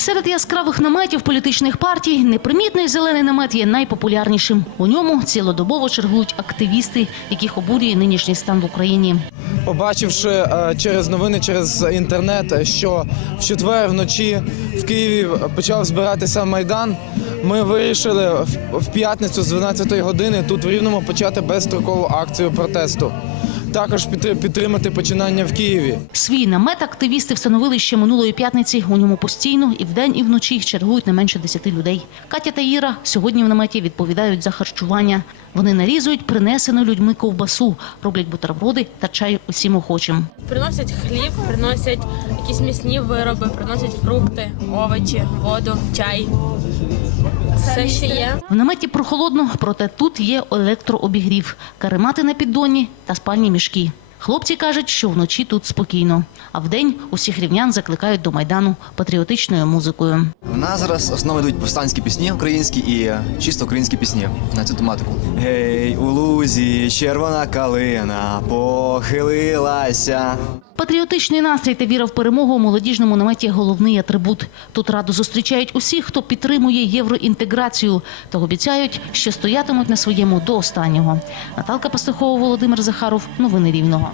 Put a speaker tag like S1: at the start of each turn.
S1: Серед яскравих наметів політичних партій непримітний зелений намет є найпопулярнішим. У ньому цілодобово чергують активісти, яких обурює нинішній стан в Україні.
S2: Побачивши е, через новини, через інтернет, що в четвер вночі в Києві почав збиратися майдан. Ми вирішили в- п'ятницю з 12 години тут в Рівному почати безстрокову акцію протесту. Також підтри- підтримати починання в Києві.
S1: Свій намет активісти встановили ще минулої п'ятниці. У ньому постійно і вдень, і вночі чергують не менше десяти людей. Катя та Іра сьогодні в наметі відповідають за харчування. Вони нарізують принесену людьми ковбасу, роблять бутерброди та чай усім охочим.
S3: Приносять хліб, приносять якісь м'ясні вироби, приносять фрукти, овочі, воду, чай. Все, що є.
S1: В наметі прохолодно, проте тут є електрообігрів, каремати на піддоні та спальні мішки. Хлопці кажуть, що вночі тут спокійно, а вдень усіх рівнян закликають до майдану патріотичною музикою.
S4: У нас зараз основно йдуть повстанські пісні українські і чисто українські пісні на цю тематику. Гей, у лузі червона калина похилилася.
S1: Патріотичний настрій та віра в перемогу у молодіжному наметі головний атрибут. Тут радо зустрічають усіх, хто підтримує євроінтеграцію, та обіцяють, що стоятимуть на своєму до останнього. Наталка Пастухова, Володимир Захаров. Новини Рівного.